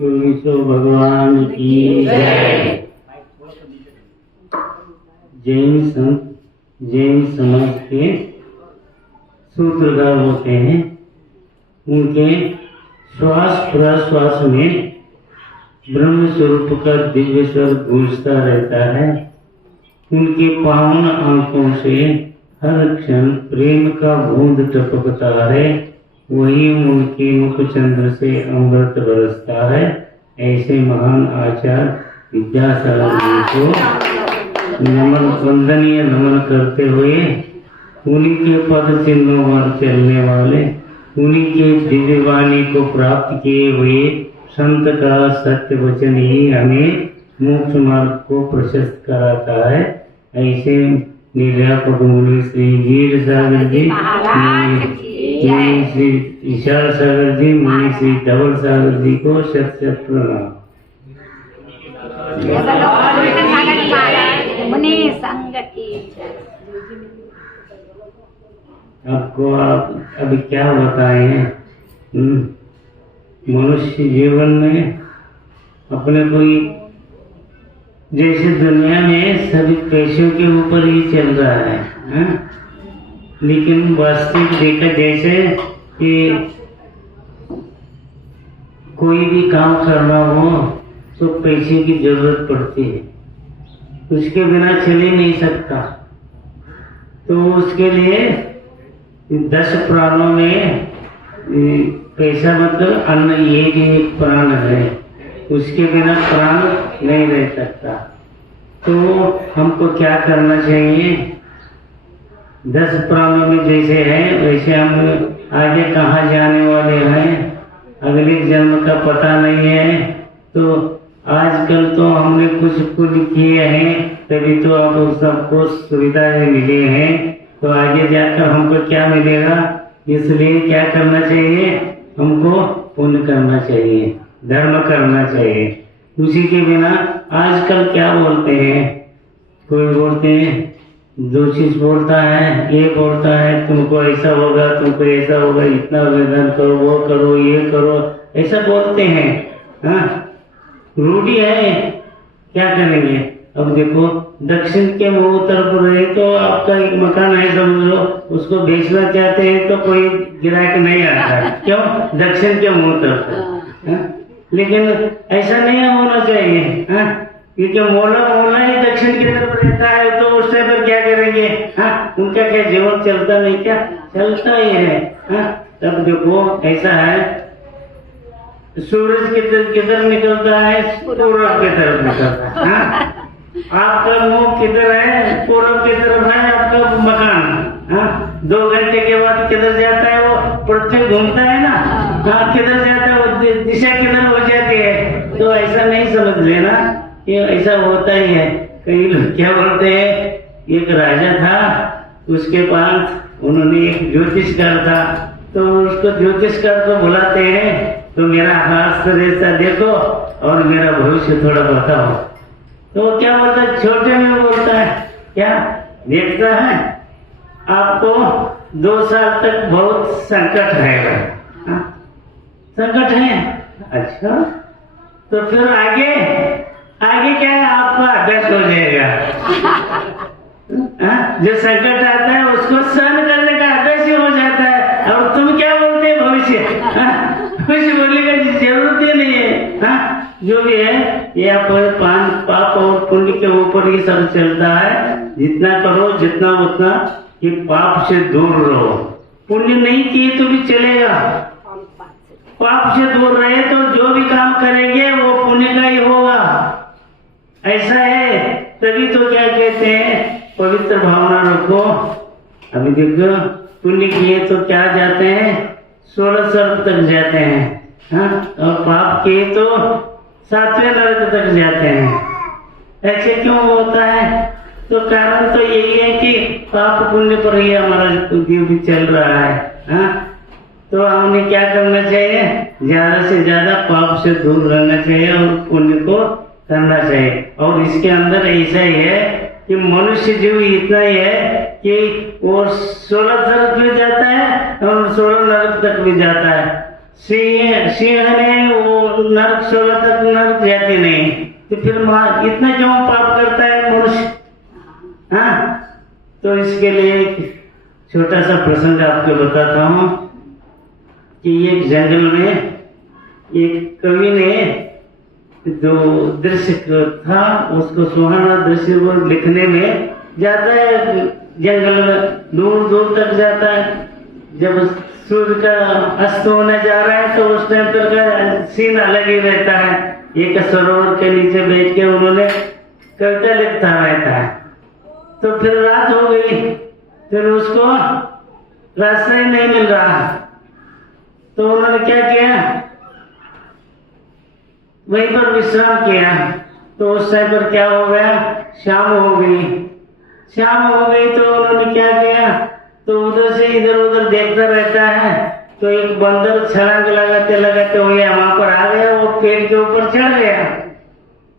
विष्णु भगवान की जय। जैन समाज के सूत्रधार होते हैं, उनके श्वास प्रश्वास में ब्रह्म स्वरूप का दिव्य स्वर गूंजता रहता है। उनके पावन आंखों से हर क्षण प्रेम का बूंद टपकता है, वही उनके मुखचंद्र से अमृत बरसता है। ऐसे महान आचार्य विद्यासागर जी को नमन वंदनीय नमन करते हुए, उन्हीं के पद चिन्हों पर चलने वाले, उन्हीं के दिव्य वाणी को प्राप्त किए हुए संत का सत्य वचन ही हमें मोक्ष मार्ग को प्रशस्त कराता है। ऐसे निर्यापक मुनि श्री वीर सागर जी, मुनि श्री विशाल सागर जी, मुनि श्री धवल सागर जी को शत शत प्रणाम। आपको आप अभी क्या बताएं? मनुष्य जीवन में अपने कोई, जैसे दुनिया में सभी पैसों के ऊपर ही चल रहा है, लेकिन वास्तविक देखा जैसे कि कोई भी काम करना हो तो पैसे की जरूरत पड़ती है, उसके बिना चल ही नहीं सकता। तो उसके लिए 10 प्राणों में पैसा मतलब अन्न, ये भी एक प्राण है, उसके बिना प्राण नहीं रह सकता। तो हमको क्या करना चाहिए? 10 प्राणों में जैसे है वैसे हम आगे कहाँ जाने वाले हैं, अगले जन्म का पता नहीं है। तो आजकल तो हमने कुछ पुण्य किए हैं, तभी तो अब सबको सुविधाएं मिली हैं। तो आगे जाकर हमको क्या मिलेगा? इसलिए क्या करना चाहिए? हमको पुण्य करना चाहिए, धर्म करना चाहिए। उसी के बिना आजकल क्या बोलते हैं, कोई बोलते हैं, दो चीज बोलता है, ये बोलता है तुमको ऐसा होगा, तुमको ऐसा होगा, इतना वेदन करो, वो करो, ये करो, ऐसा बोलते हैं। हाँ, रूढ़ी है, क्या करेंगे? अब देखो, दक्षिण के मुंह तरफ रहे तो आपका एक मकान है समझ लो, उसको बेचना चाहते हैं तो कोई गिराक नहीं आता है। क्यों? दक्षिण के मुंह तरफ। लेकिन ऐसा नहीं होना चाहिए, क्योंकि मोला ही दक्षिण की तरफ रहता है, तो उस टाइम पर क्या करेंगे? उनका क्या जीवन चलता नहीं? क्या चलता ही है। तब देखो ऐसा है, सूरज किधर निकलता है? पूर्व की तरफ निकलता है। आपका मुंह किधर है? पूर्व की तरफ है आपका मकान। 2 घंटे के बाद किधर जाता है? वो पृथ्वी घूमता है ना, किधर जाता है? वो दिशा किधर हो जाती है। तो ऐसा नहीं समझ लेना कि ऐसा होता ही है। कई लोग क्या बोलते हैं, एक राजा था, उसके पास उन्होंने एक ज्योतिषकार था, तो उसको ज्योतिषकार को बुलाते हैं, तो मेरा हाथ रेसा देखो और मेरा भविष्य थोड़ा बताओ। तो वो क्या बोलता है? छोटे में बोलता है, क्या देखता है आपको 2 साल तक बहुत संकट रहेगा। संकट है? अच्छा, तो फिर आगे क्या है? आपका अभ्यास हो जाएगा। जो संकट आता है उसको सहन करने का अभ्यास ही हो जाता है। और तुम क्या बोलते हैं? भविष्य कुछ बोलने का जरूरत ही नहीं है। जो भी है ये आप पाप और पुण्य के ऊपर ही सब चलता है। जितना करो, जितना उतना, कि पाप से दूर रहो। पुण्य नहीं किए तो भी चलेगा, पाप से दूर रहे तो जो भी काम करेंगे वो पुण्य का ही होगा। ऐसा है, तभी तो क्या कहते हैं, पवित्र भावना रखो। अभी देखो, पुण्य किए तो क्या जाते हैं? 16 स्वर्ग तक जाते हैं। और पाप किए तो 7वें नरक तक जाते हैं। ऐसे क्यों होता है? तो कारण तो यही है कि पाप पुण्य पर ही हमारा जीवन चल रहा है। तो हमें क्या करना चाहिए? ज्यादा से ज्यादा पाप से दूर रहना चाहिए और पुण्य को करना चाहिए। और इसके अंदर ऐसा ही है कि मनुष्य जीव इतना ही है कि वो 16 नरक में जाता है और 16 नरक तक भी जाता है। सिंह ने वो नरक 16 तक नरक जाते नहीं, तो फिर इतना क्यों पाप करता है मनुष्य? हाँ, तो इसके लिए एक छोटा सा प्रसंग आपको बताता हूँ कि एक जंगल में एक कवि ने जो दृश्य था उसको सुहाना दृश्य वो लिखने में जाता है, जंगल में दूर दूर तक जाता है। जब सूर्य का अस्त होने जा रहा है तो उस टाइम पर का सीन अलग ही रहता है। एक सरोवर के नीचे बैठ के उन्होंने कविता लिखता रहता है। तो फिर रात हो गई, फिर उसको रास्ता ही नहीं मिल रहा, तो उन्होंने क्या किया, वहीं पर विश्राम किया। तो उस टाइम पर क्या हो गया, शाम हो गई। शाम हो गई तो उन्होंने क्या किया, तो उधर से इधर उधर देखता रहता है। तो एक बंदर छलांग लगाते लगाते हुए वहां पर आ गया, वो पेड़ के ऊपर चढ़ गया।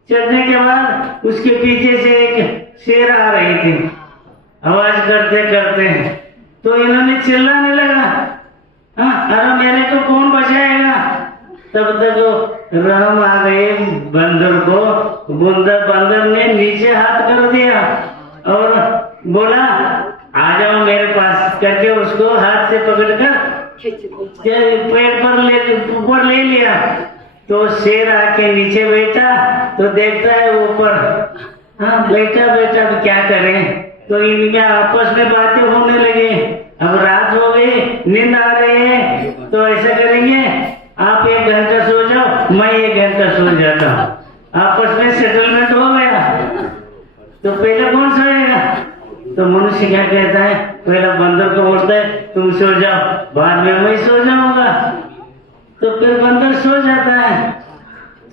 चढ़ने के बाद उसके पीछे से एक शेर आ रही थी आवाज करते करते, तो इन्होंने चिल्लाने लगा, हाँ अरे मेरे को कौन बचाएगा। तब तक रहम आ गए बंदर को। बंदर ने नीचे हाथ कर दिया और बोला आ जाओ मेरे पास करके उसको हाथ से पकड़कर पेड़ पर ऊपर ले लिया। तो शेर आके नीचे बैठा तो देखता है ऊपर, हाँ बैठा बैठा तो क्या करें। तो इनके आपस में बातें होने लगे। अब रात हो गई, नींद आ रही है, तो ऐसा करेंगे आप 1 घंटा सो जाओ, मैं 1 घंटा सो जाता हूँ। आपस में सेटलमेंट हो गया। तो पहले कौन सोएगा? तो मनुष्य क्या कहता है, पहला बंदर को बोलता है तुम सो जाओ, बाद में मैं सो जाऊंगा। तो फिर बंदर सो जाता है।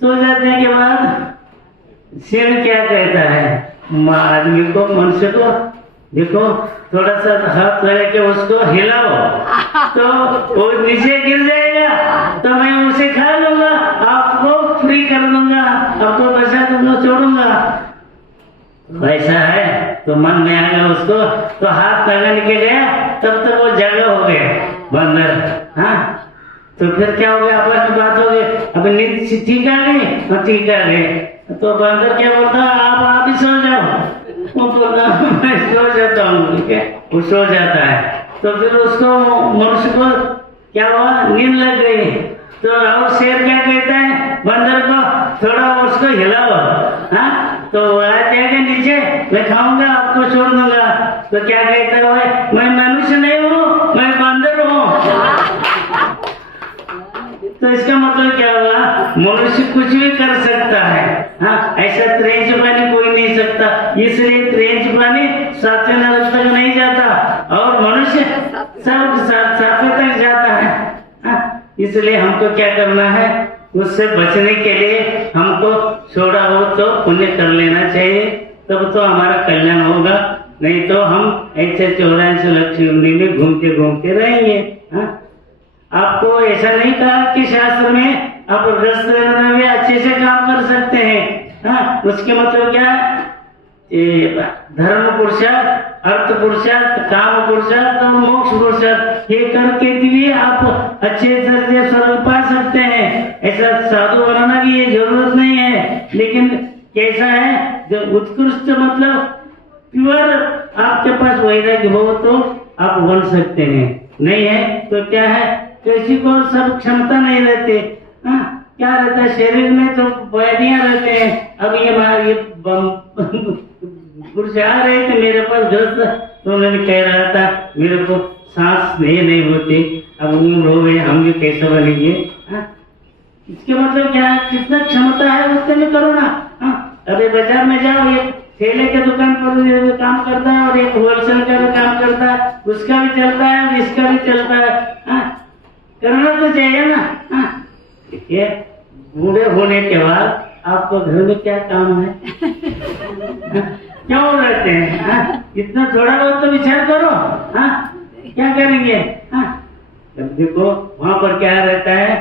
सो जाने के बाद शेर क्या कहता है आदमी को, मनुष्य को, देखो थोड़ा सा हाथ लगा के उसको हिलाओ तो वो नीचे गिर जाएगा, तो मैं उसे खा लूंगा, आपको फ्री कर दूंगा, आपको बचा दूंगा, छोड़ूंगा। वैसा है तो मन में आएगा उसको, तो हाथ लगाने के गया, तब तक वो जगह हो गया बंदर। हाँ, तो फिर क्या हो गया, आपस में बात हो गई, अब नींद ठीक आ गई, ठीक आ गई। तो बंदर क्या बोलता, आप ही सो जाओ। वो बोलता मैं सो जाता हूँ, ठीक है, वो सो जाता है। तो फिर उसको मनुष्य को क्या हुआ, नींद लग गई। तो और शेर क्या कहता है बंदर को, थोड़ा उसको हिलाओ, हाँ तो आ जाएगा नीचे, मैं खाऊंगा, आपको छोड़ दूंगा। तो क्या कहता है, मैं मनुष्य नहीं हूँ, मैं बंदर हूँ। तो इसका मतलब क्या हुआ, मनुष्य कुछ भी कर सकता है। हाँ, ऐसा त्रेंच पानी कोई नहीं सकता, इसलिए त्रेंच पानी 7वें नरक तक नहीं जाता और मनुष्य सब 7वें तक जाता है। हाँ, इसलिए हमको क्या करना है, उससे बचने के लिए हमको थोड़ा हो तो पुण्य कर लेना चाहिए, तब तो हमारा कल्याण होगा। नहीं तो हम ऐसे 84 लक्ष योनि में घूमते घूमते रहेंगे। हाँ, आपको ऐसा नहीं कहा कि शास्त्र में आप गृहस्थ में भी अच्छे से काम कर सकते हैं। हाँ, उसके मतलब क्या है, धर्म पुरुषार्थ, अर्थ पुरुषार्थ, काम पुरुषार्थ और मोक्ष पुरुषार्थ, ये करके भी आप अच्छे दर्जे स्वर्ग पा सकते हैं। ऐसा साधु बनाना की ये जरूरत नहीं है। लेकिन कैसा है, जो उत्कृष्ट मतलब प्योर आपके पास वैराग्य हो तो आप बन सकते हैं, नहीं है तो क्या है, किसी को सब क्षमता नहीं रहती। हाँ, क्या रहता है, शरीर में तो व्याधियां रहते हैं। अब ये पुरुष आ रहे थे मेरे पास ग्रस्त, तो उन्होंने कह रहा था मेरे को सांस नहीं होती, अब उम्र हो गई, हम भी कैसे बनेंगे। हाँ, इसके मतलब क्या है, जितना क्षमता है उतने में करो ना। हाँ, अरे बाजार में जाओ, एक ठेले के दुकान पर काम करता है और एक होलसेल का भी काम करता है, उसका भी चलता है और इसका भी चलता है। हाँ, करना तो चाहिए ना। हाँ, देखिए बूढ़े होने के बाद आपको घर में क्या काम है, क्यों रहते हैं। हाँ, इतना थोड़ा बहुत तो विचार करो। हाँ, क्या करेंगे। हाँ, देखो वहां पर क्या रहता है,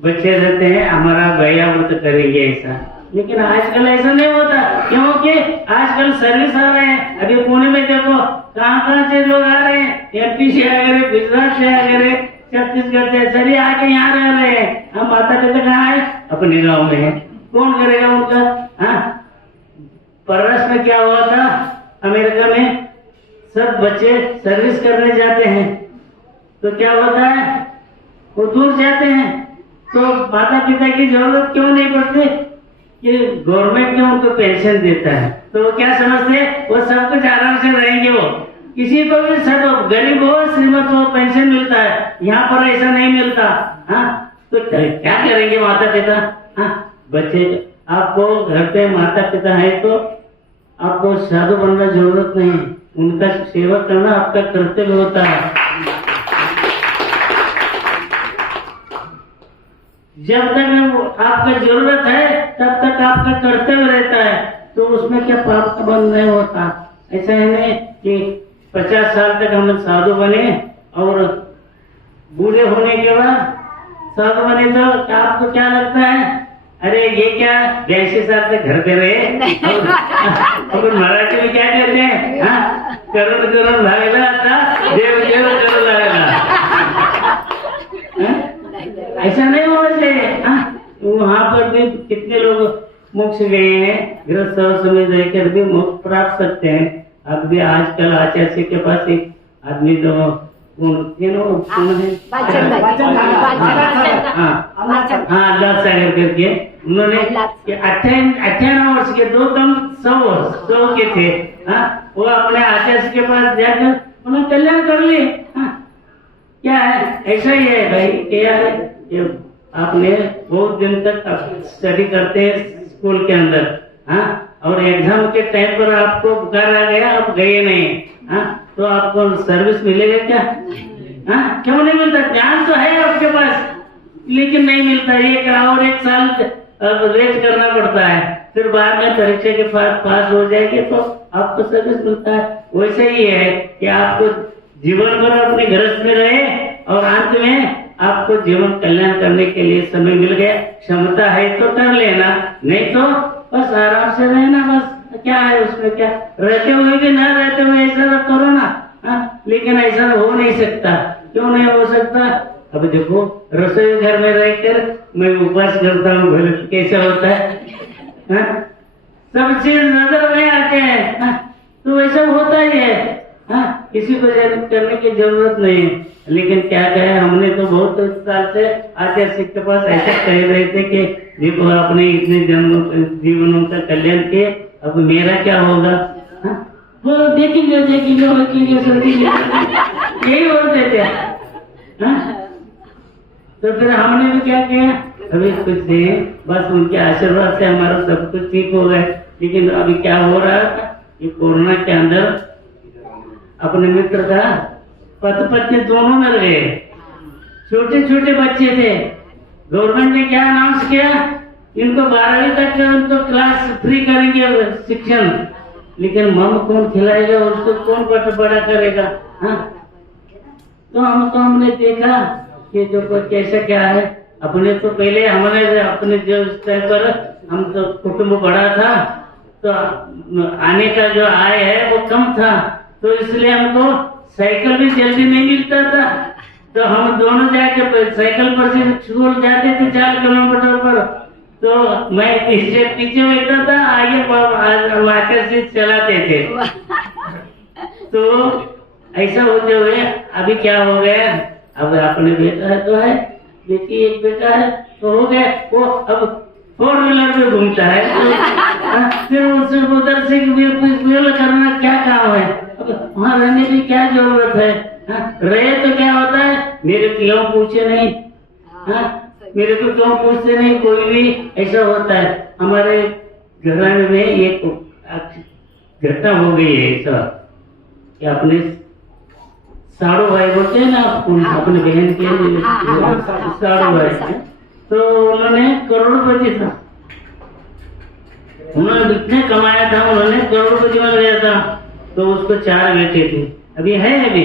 बच्चे रहते हैं, हमारा गया व्रत करेंगे ऐसा, लेकिन आजकल ऐसा नहीं होता, क्योंकि आजकल सर्विस आ रहे हैं। अभी पुणे में देखो कहाँ से लोग आ रहे हैं, MP से आ गए, गुजरात से आ गए, छत्तीसगढ़ से, सभी आके यहाँ रह रहे हैं। हम माता पिता कहाँ है? अपने गांव में है। कौन करेगा उनका? हाँ, परस में क्या हुआ था, अमेरिका में सब बच्चे सर्विस करने जाते हैं तो क्या होता है, वो दूर जाते हैं तो माता पिता की जरूरत क्यों नहीं पड़ती कि गवर्नमेंट क्यों उनको पेंशन देता है। तो वो क्या समझते हैं, वो सब कुछ आराम से रहेंगे। वो किसी को भी सब गरीब हो श्रीमंत हो पेंशन मिलता है, यहाँ पर ऐसा नहीं मिलता। हाँ, तो क्या करेंगे माता पिता? हाँ, बच्चे आपको घर पे माता पिता है तो आपको साधु बनना जरूरत नहीं, उनका सेवा करना आपका कर्तव्य होता है। जब तक आपका जरूरत है तब तक आपका कर्तव्य रहता है, तो उसमें क्या पाप का बंध नहीं होता। ऐसा है नहीं कि 50 साल तक हम साधु बने और बूढ़े होने के बाद साधु बने तो आपको क्या लगता है, अरे ये क्या 82 साल तक घर पे रहे। और मराठी में क्या कहते हैं, हाँ, करोड़ करोड़ लागेला आता देव देव करोड़ लागेला। ऐसा नहीं होना चाहिए। वहाँ पर भी कितने लोग मोक्ष गए हैं, गृहस्थ समय रहकर भी मोक्ष प्राप्त सकते हैं। अब भी आजकल आचार्य के पास एक आदमी जो करके उन्होंने 98 वर्ष के 2 कम 100 के थे। वो अपने आचार्य के पास जाकर उन्होंने कल्याण कर लिए। क्या है, ऐसा ही है भाई। क्या है, ये आपने बहुत दिन तक स्टडी करते हैं स्कूल के अंदर, हाँ, और एग्जाम के टाइम पर आपको बुखार आ गया, आप गए नहीं, हाँ, तो आपको सर्विस मिलेगा क्या? हाँ, क्यों नहीं मिलता? ज्ञान तो है आपके पास लेकिन नहीं मिलता। एक साल वेट करना पड़ता है, फिर बाद में परीक्षा के पास हो जाएगी तो आपको सर्विस मिलता है। वैसे ही है कि आपको जीवन भर अपने गृहस्थ में रहे और अंत में आपको जीवन कल्याण करने के लिए समय मिल गया, क्षमता है तो कर लेना, नहीं तो बस आराम से रहना। बस क्या है उसमें, क्या रहते हुए भी ना रहते हुए ऐसा करो ना। लेकिन ऐसा हो नहीं सकता। क्यों नहीं हो सकता? अब देखो, रसोई घर में रहकर मैं उपवास करता हूँ, भले कैसा होता है, सब चीज नजर में आते हैं, तो वैसा होता ही है। हाँ, किसी को करने की जरूरत नहीं है। लेकिन क्या कहे, हमने तो बहुत साल से आचार्य के पास ऐसा कह रहे थे कि देखो आपने इतने जीवनों का कल्याण किए, अब मेरा क्या होगा? वो देखेंगे यही बोलते थे। तो फिर हमने भी क्या किया, अभी कुछ नहीं, बस उनके आशीर्वाद से हमारा सब कुछ ठीक हो गया। लेकिन अभी क्या हो रहा था, ये कोरोना के अंदर अपने मित्र का पति पत्नी दोनों मर गए। छोटे छोटे बच्चे थे। गवर्नमेंट ने क्या अनाउंस किया, इनको 12वीं तक उनको क्लास फ्री करेंगे शिक्षण, लेकिन मम कौन खिलाएगा, उसको कौन बड़ा करेगा? हाँ, तो हमने देखा कि जो कैसा क्या है। अपने तो पहले हमने अपने जो टाइम पर हम तो कुटुंब बड़ा था तो आने का जो आय है वो कम था, तो इसलिए हमको साइकिल भी जल्दी नहीं मिलता था। तो हम दोनों जाके साइकिल पर से स्कूल जाते थे 4 किलोमीटर पर। तो मैं पीछे बैठा था, आगे वाकर से चलाते थे। तो ऐसा होते हुए अभी क्या हो गया, अब अपने बेटा है तो है, बेटी एक बेटा है तो हो गया। वो अब 4 व्हीलर में घूमता है, फिर उससे उधर से करना क्या काम है? वहाँ रहने की क्या जरूरत है? रहे तो क्या होता है, मेरे क्यों पूछे नहीं, मेरे को क्यों पूछते नहीं, कोई भी ऐसा होता है। हमारे घराने में एक घटना हो गई है ऐसा कि अपने साड़ू भाई बोलते हैं ना, अपने बहन के साड़ू भाई, तो उन्होंने करोड़पति था, उन्होंने इतने कमाया था, उन्होंने करोड़पति बन गया था। तो उसको 4 बेटे थे, अभी है अभी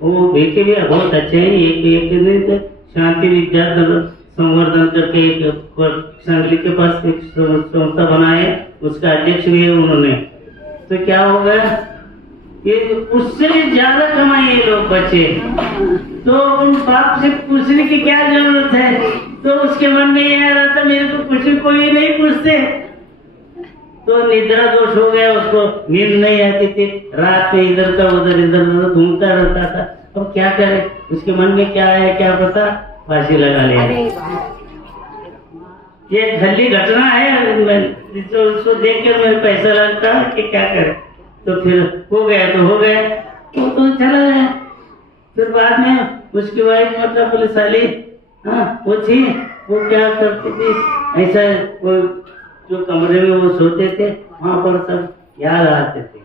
वो बेटे भी बहुत अच्छे हैं। एक शांति विद्या संवर्धन करके एक सांगली के पास एक संस्था बनाए, उसका अध्यक्ष भी है उन्होंने। तो क्या हो गया, ये उससे भी ज्यादा कमाए ये लोग बच्चे। तो उन बाप से पूछने की क्या जरूरत है? तो उसके मन में ये आ रहा था मेरे को कुछ कोई नहीं पूछते, तो निद्रा दोष हो गया, उसको नींद नहीं आती थी, रात में इधर का उधर घूमता रहता था। अब क्या करे, उसके मन में क्या है क्या पता, फांसी लगा लिया। ये खली घटना है, तो उसको देख कर मेरे पैसा लगता है कि क्या करे। तो फिर हो गया तो हो गया, वो तो चला गया। फिर बाद में उसकी वाइफ मतलब बोले साली, हाँ वो थी, वो क्या करती थी ऐसा, वो जो कमरे में वो सोते थे वहां पर सब याद आते थे।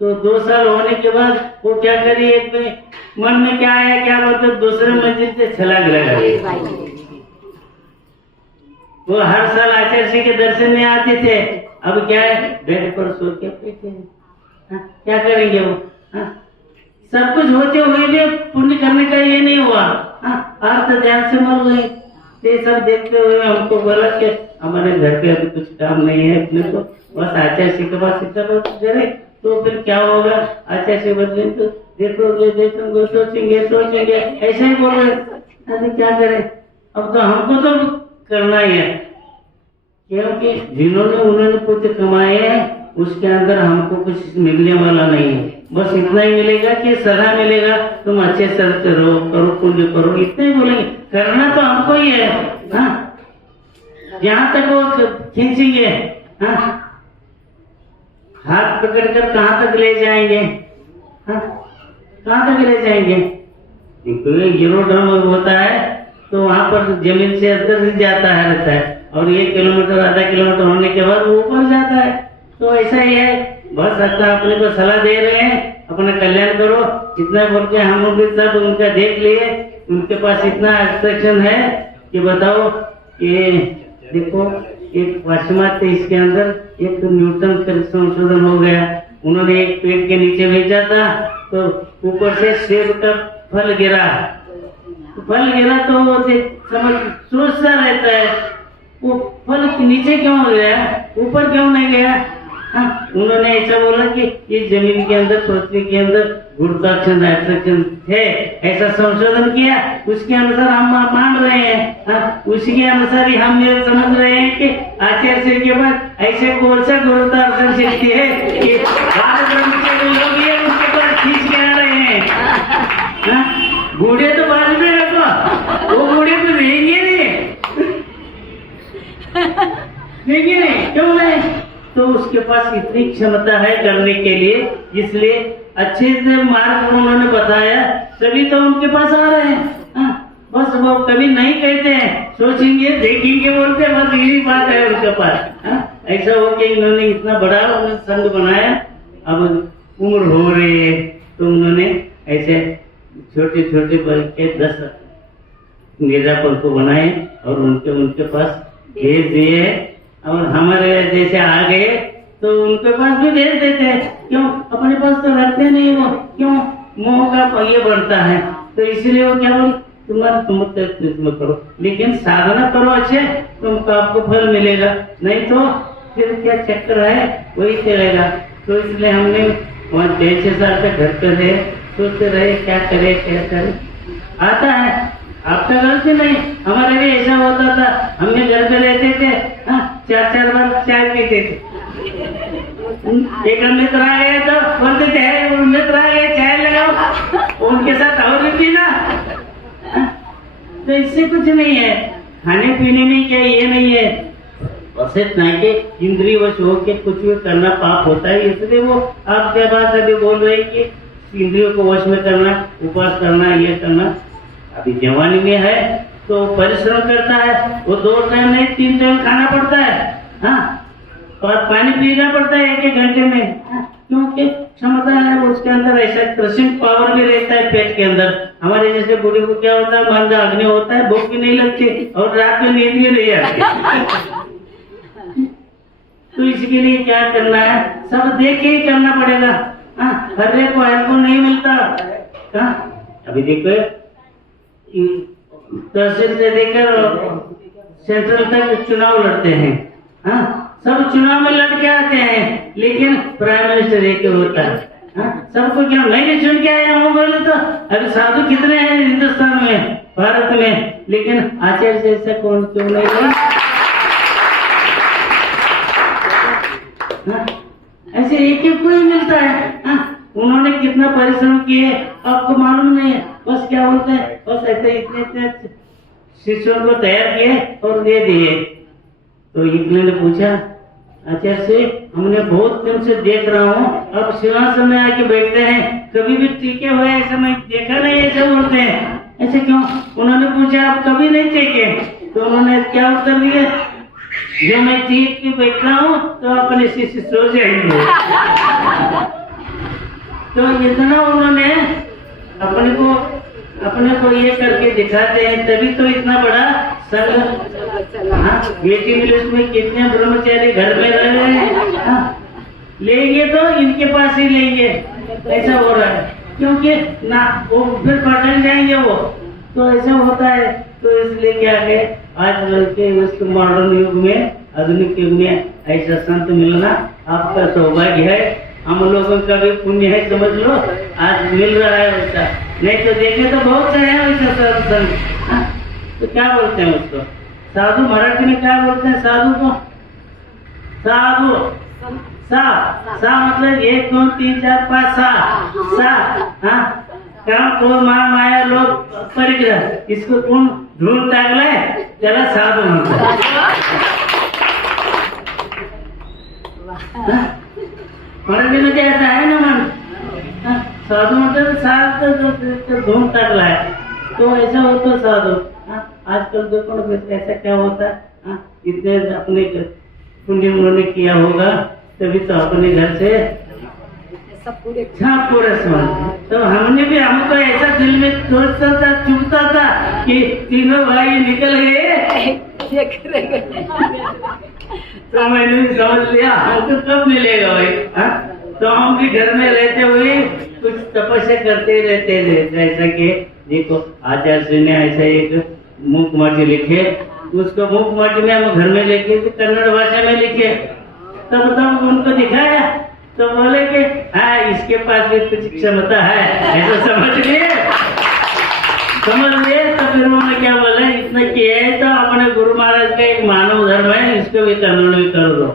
तो 2 साल होने के बाद वो क्या करी, एक में मन में क्या आया क्या मतलब दूसरे मंजिल से छलांग लगा दी। वो हर साल आचार्य के दर्शन में आते थे, अब क्या है बेड पर सो के बैठे हैं। क्या करेंगे वो? सब कुछ होते हुए भी पुण्य करने का ये नहीं हुआ। अर्थ ध्यान से मर गए। ये सब देखते हुए हमको बोला कि हमारे घर पे अभी कुछ काम नहीं है, अपने को बस आचार्य के पास इतना बस करे, तो फिर क्या होगा, आचार्य बदले तो देखोगे देखोगे सोचेंगे ऐसे ही बोल रहे। अभी क्या करें, अब तो हमको तो करना ही है, क्योंकि जिन्होंने उन्होंने पुण्य कमाए हैं उसके अंदर हमको कुछ मिलने वाला नहीं है। बस इतना ही मिलेगा कि सदा मिलेगा, तुम अच्छे से करो पुण्य करो, इतना ही बोलेंगे। करना तो हमको ही है। जहाँ तक वो खींचेंगे, हाथ पकड़कर कहाँ तक ले जाएंगे, कहाँ तक ले जाएंगे? यूरोड्रम होता है तो वहां पर जमीन से अंदर ही जाता है रहता है, और 1 किलोमीटर आधा किलोमीटर होने के बाद वो ऊपर जाता है। तो ऐसा ही है, बस अच्छा अपने को सलाह दे रहे हैं, अपना कल्याण करो इतना बोल के हम लोग सब उनका देख लिए। उनके पास इतना एब्स्ट्रैक्शन है कि बताओ, ये देखो एक पाश्चिमात्य इसके अंदर एक न्यूटन का संशोधन हो गया। उन्होंने एक पेड़ के नीचे भेजा था, तो ऊपर से सेब का फल गिरा तो वो समझ सोचता रहता है वो फल नीचे क्यों गया, ऊपर क्यों नहीं गया। उन्होंने ऐसा बोला कि ये जमीन के अंदर पृथ्वी के अंदर गुरुत्वाकर्षण एट्रैक्शन है, ऐसा संशोधन किया, उसके अनुसार हम मान रहे हैं। उसी के अनुसार ही हम ये समझ रहे हैं कि आचार्य के बाद ऐसे कौन सा गुरुत्वाकर्षण शक्ति है कि के लोग ये उसके पास खींच के आ रहे हैं। बूढ़े तो बाद में रखो, वो बूढ़े तो देंगे नहीं, क्यों नहीं? तो उसके पास इतनी क्षमता है करने के लिए, इसलिए अच्छे से मार्ग उन्होंने बताया, तभी तो उनके पास आ रहे हैं। बस वो कभी नहीं कहते हैं, सोचेंगे देखेंगे बोलते, बस यही बात है उनके पास। ऐसा हो कि इन्होंने इतना बड़ा संघ बनाया, अब उम्र हो रही है तो उन्होंने ऐसे छोटे छोटे बल के 10 निरापन को बनाए और उनके पास भेज दिए। और हमारे जैसे आ गए तो उनके पास भी भेज देते हैं, क्यों? अपने पास तो रखते नहीं, वो क्यों? मोह का ये बढ़ता है, तो इसलिए वो क्या बोले, तुम करो, लेकिन साधना करो अच्छे, तुमको आपको फल मिलेगा, नहीं तो फिर क्या चक्कर है वही चलेगा। तो इसलिए हमने वहाँ 6 साल तक घर पे रहे, सोचते रहे क्या करे। आता है, आपका गलती नहीं, हमारे भी ऐसा होता था, हमने घर पे रहते थे, 4 बार चाय पीते थे। एक मित्र आ गए तो बोलते थे, मित्र आ गए चाय लगाओ, उनके साथ और भी पीना। तो इससे कुछ नहीं है, खाने पीने में क्या ये नहीं है, बस इतना कि इंद्रिय वश होके कुछ भी करना पाप होता है। इसलिए वो आपके पास अभी बोल रहे हैं कि इंद्रियों को वश में करना, उपवास करना, ये करना। अभी जवानी में है तो परिश्रम करता है, वो 2 टाइम नहीं 3 टाइम खाना पड़ता है, और पानी पीना पड़ता है 1-1 घंटे में, क्योंकि क्षमता है उसके अंदर, ऐसा क्रशिंग पावर भी रहता है पेट के अंदर। हमारे जैसे बूढ़े को क्या होता है, मंदा अग्नि होता है, भूख भी नहीं लगती और रात में नींद भी नहीं आती। तो इसके लिए क्या करना है, सब देख के ही करना पड़ेगा। हर एक को नहीं मिलता। अभी देखो तहसील से लेकर सेंट्रल तक चुनाव लड़ते हैं, सब चुनाव में लड़ के आते हैं, लेकिन प्राइम मिनिस्टर एक होता है। सबको क्या मैं भी चुन के आया हूँ बोले तो अभी साधु कितने हैं हिंदुस्तान में, भारत में, लेकिन आचार्य जैसा कौन क्यों नहीं है? ऐसे एक एक को ही मिलता है। उन्होंने कितना परिश्रम किए आपको मालूम नहीं है। बस क्या बोलते हैं, बस ऐसे इतने इतने शिष्यों को तैयार किए और दे दिए। तो इतने ने पूछा आचार्य से हमने बहुत दिन से देख रहा हूँ अब सिंहासन में आके बैठते हैं, कभी भी टीके हुए ऐसा मैं देखा नहीं, ऐसे बोलते हैं, ऐसे क्यों? उन्होंने पूछा आप कभी नहीं टीके? तो उन्होंने क्या उत्तर दिया, जो मैं टीक के बैठ रहा हूँ तो अपने शिष्य सो जाएंगे। तो इतना उन्होंने अपने को ये करके दिखाते हैं, तभी तो इतना बड़ा संघ। बेटी इंग्लिश में कितने ब्रह्मचारी घर में रह रहे हैं, लेंगे तो इनके पास ही लेंगे, ऐसा हो रहा है। क्योंकि ना वो फिर पटक जाएंगे वो, तो ऐसा होता है। तो इसलिए क्या है, आज लड़के इस मॉडर्न युग में, आधुनिक युग में ऐसा संत मिलना आपका सौभाग्य है। हम लोगों का भी पुण्य है, समझ लो, आज मिल रहा है वैसा। नहीं तो देखे तो बहुत से है वैसा संत। तो क्या बोलते हैं उसको, साधु। मराठी में क्या बोलते हैं साधु को? साधु सा मतलब 1 2 3 4 5 सा। काम को माया लोग परिग्रह, इसको कोण ढूंढ टाकलाय त्याला साधू म्हणतात। मराठी मध्ये ऐसा है ना मन, साधू मतलब साधु ढूंढ टाकलाय, तो ऐसा होता साधु। आजकल देखो ना कैसा क्या होता है, इतने अपने पुण्य उन्होंने किया होगा तभी तो अपने घर से पूरे समझ। तो हमने भी, हमको ऐसा दिल में सोचता था, चुभता था कि तीनों भाई निकल गए तो मैंने भी समझ लिया हमको कब मिलेगा भाई। तो हम भी घर में रहते हुए कुछ तपस्या करते रहते थे। जैसा कि देखो आचार्य ने ऐसा एक मूक माटी लिखे, उसको मूक माटी में हम घर में लेके कन्नड़ भाषा में लिखे, तब उनको दिखाया तो बोले कि हाँ इसके पास भी कुछ क्षमता है, ऐसा समझ लिए। तो फिर उन्होंने क्या बोला, इतना किया है तो अपने गुरु महाराज का एक मानव धर्म है, इसको भी कन्नड़ में कर दो।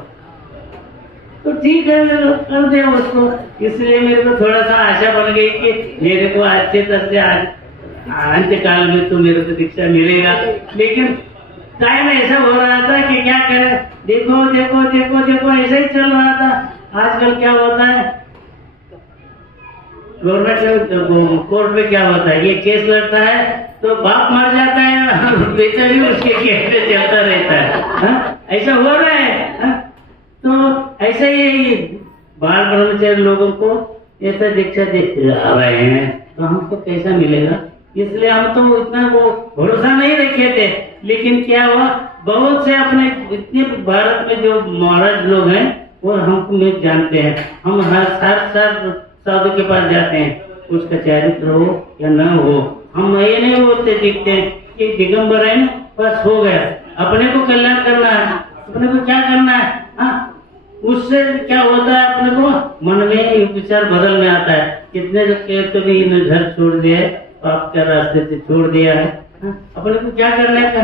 तो ठीक है कर दे उसको। इसलिए मेरे को थोड़ा सा आशा बन गई कि मेरे को अच्छे तरह से अंत काल में तो मेरे को दीक्षा मिलेगा। लेकिन टाइम ऐसा हो रहा था कि क्या करे, देखो देखो देखो देखो ऐसा ही चल रहा था। आजकल क्या होता है, गवर्नमेंट कोर्ट में क्या होता है, ये केस लड़ता है तो बाप मर जाता है, बेटा भी उसके केस में चलता रहता है। ऐसा हो रहा है। तो ऐसा ही बाल ब्रह्मचारी लोगों को ऐसा दीक्षा दे रहे हैं, तो हमको कैसा मिलेगा? इसलिए हम तो इतना वो भरोसा नहीं रखे थे। लेकिन क्या हुआ, बहुत से अपने इतने भारत में जो महाराज लोग हैं वो हमको नहीं जानते हैं। हम हर साधु के पास जाते हैं, उसका चरित्र हो या न हो, हम ये नहीं बोलते दिखते हैं कि दिगंबर है ना बस हो गया, अपने को कल्याण करना है, अपने को क्या करना है। उससे क्या होता है, अपने को मन में विचार बदल में आता है। कितने तो भी इन्हें घर छोड़ दिया है, पाप के रास्ते से छोड़ दिया है, अपने को क्या करने का।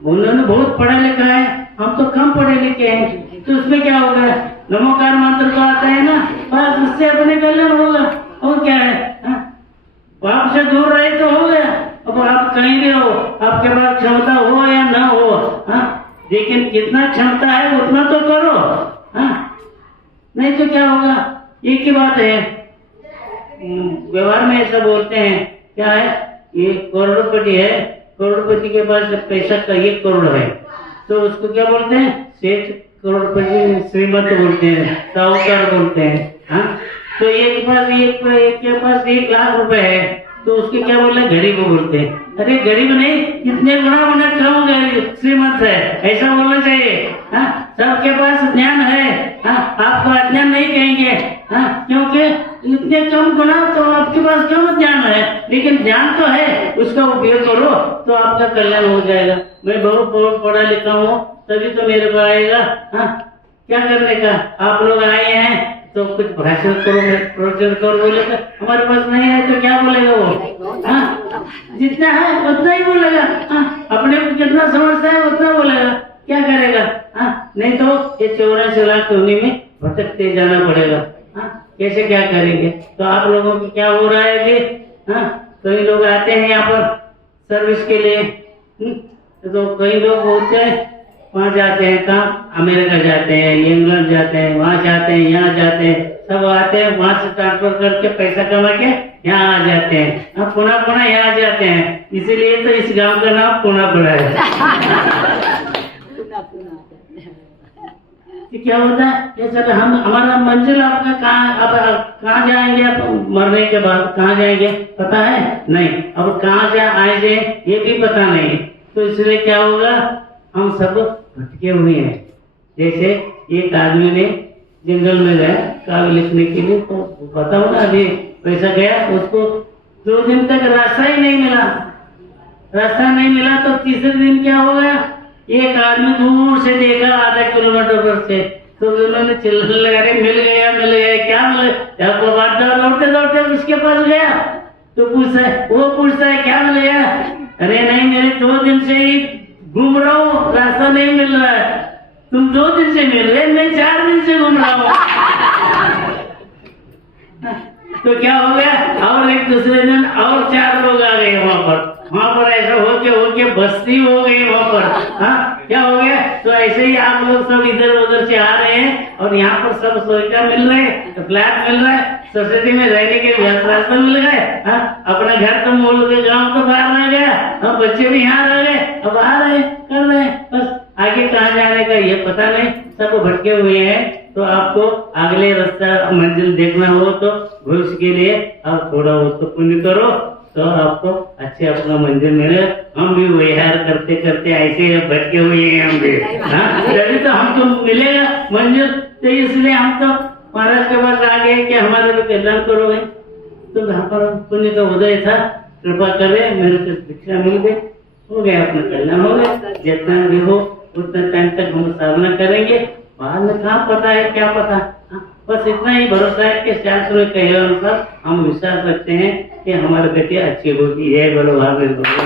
उन्होंने बहुत पढ़ा लिखा है, हम तो कम पढ़े लिखे हैं, तो उसमें क्या होगा, नमोकार मंत्र तो आता है ना, बस उससे अपने कल्याण होगा। और क्या है, पाप से दूर रहे तो हो गया। अब आप कहीं भी रहो, आपके पास क्षमता हो या ना हो, लेकिन कितना क्षमता है उतना तो करो, नहीं तो क्या होगा। एक ही बात है, व्यवहार में ऐसा बोलते हैं, क्या है, ये करोड़पति है, करोड़पति के पास पैसा का 1 करोड़ है, तो उसको क्या बोलते हैं, सेठ करोड़पति, श्रीमंत बोलते हैं, साहूकार बोलते हैं। तो एक के पास 1 लाख रुपए है, तो उसके क्या बोले, गरीब बोलते हैं। अरे गरीब नहीं, कितने गुना कम गरीब श्रीमंत है, ऐसा बोलना चाहिए। सबके पास ज्ञान है, आपको अज्ञान नहीं कहेंगे, क्योंकि इतने कम गुना तो आपके पास क्यों ज्ञान है, लेकिन ज्ञान तो है, उसका उपयोग करो तो आपका कल्याण हो जाएगा। मैं बहुत पढ़ा लिखा हूँ तभी तो मेरे को आएगा। क्या करने का, आप लोग आए हैं तो कुछ भाषण करो, प्रवचन करो, बोलेगा हमारे पास नहीं है तो क्या बोलेगा वो? हाँ, जितना है उतना ही बोलेगा। हाँ, अपने को जितना समझता है उतना बोलेगा, क्या करेगा? हाँ, नहीं तो ये 84 लाख योनि में भटकते जाना पड़ेगा। हाँ, कैसे क्या करेंगे? तो आप लोगों की क्या हो रहा है कि हाँ, कई लोग आते हैं यहाँ पर सर्विस के लिए, तो कई लोग होते हैं वहाँ जाते हैं, कहाँ अमेरिका जाते हैं, इंग्लैंड जाते हैं, वहाँ जाते हैं, यहाँ जाते हैं, सब आते हैं, वहाँ से ट्रांसफर करके पैसा कमा के यहाँ आ जाते हैं। अब पुनः यहाँ जाते हैं, इसीलिए तो इस गांव का नाम पुनः पड़ा है। क्या होता है ये सर, हम हमारा मंजिल आपका कहाँ, अब कहाँ जाएंगे? आप मरने के बाद कहाँ जाएंगे पता है? नहीं। अब कहाँ जा आएंगे ये भी पता नहीं। तो इसलिए क्या होगा, हम सब भटके हुए हैं। जैसे एक आदमी ने जंगल में गया काव्य लिखने के लिए, तो पता हो ना, अभी पैसा गया, उसको 2 दिन तक रास्ता ही नहीं मिला। रास्ता नहीं मिला तो तीसरे दिन क्या हो गया, एक आदमी दूर से देखा आधा किलोमीटर पर से, तो उन्होंने चिल्लाने लगा, अरे मिल गया क्या मिल गया? दौड़ते दौड़ते उसके पास गया तो पूछता है क्या मिल गया? अरे नहीं, मेरे 2 दिन से ही घूम रहा हूँ, रास्ता नहीं मिल रहा है। तुम 2 दिन से मिल रहे, मैं 4 दिन से घूम रहा हूँ। तो क्या हो गया, और एक दूसरे दिन और 4 लोग आ गए वहाँ पर ऐसा होके बस्ती हो गई वहाँ पर। हाँ, क्या हो गया? तो ऐसे ही आप लोग सब इधर उधर से आ रहे हैं और यहाँ पर सब सुविधा मिल रहे हैं, तो फ्लैट मिल रहा है, सोसाइटी में रहने के रास्ता मिल गए। हाँ, अपना घर तो मूल के गाँव तो बाहर रह गया, अब बच्चे भी यहाँ रह गए, अब आ रहे कर रहे हैं, बस आगे कहाँ जाने का ये पता नहीं, सब भटके हुए हैं। तो आपको अगले रास्ता मंजिल देखना हो तो भविष्य के लिए आप थोड़ा वो तो पुण्य करो, तो आपको अच्छे अपना मंजिल मिले। हम भी विहार करते करते ऐसे भटके हुए हैं हम भी। हाँ, तभी तो हमको मिलेगा मंजिल। तो इसलिए हम तो महाराज के पास आ गए कि हमारे भी कल्याण करोगे। तो जहाँ पर पुण्य का उदय था, कृपा करे, मेरे को शिक्षा मिल गई, हो गया, अपना कल्याण हो गया। जितना भी हो उतना टाइम तक हम साधना करेंगे, बाद में कहाँ पता है क्या पता। हाँ, बस इतना ही भरोसा है कि शास्त्र में कहे अनुसार हम विश्वास रखते हैं कि हमारी बेटी अच्छी होगी। है बोलो भाभी। नमस्ते।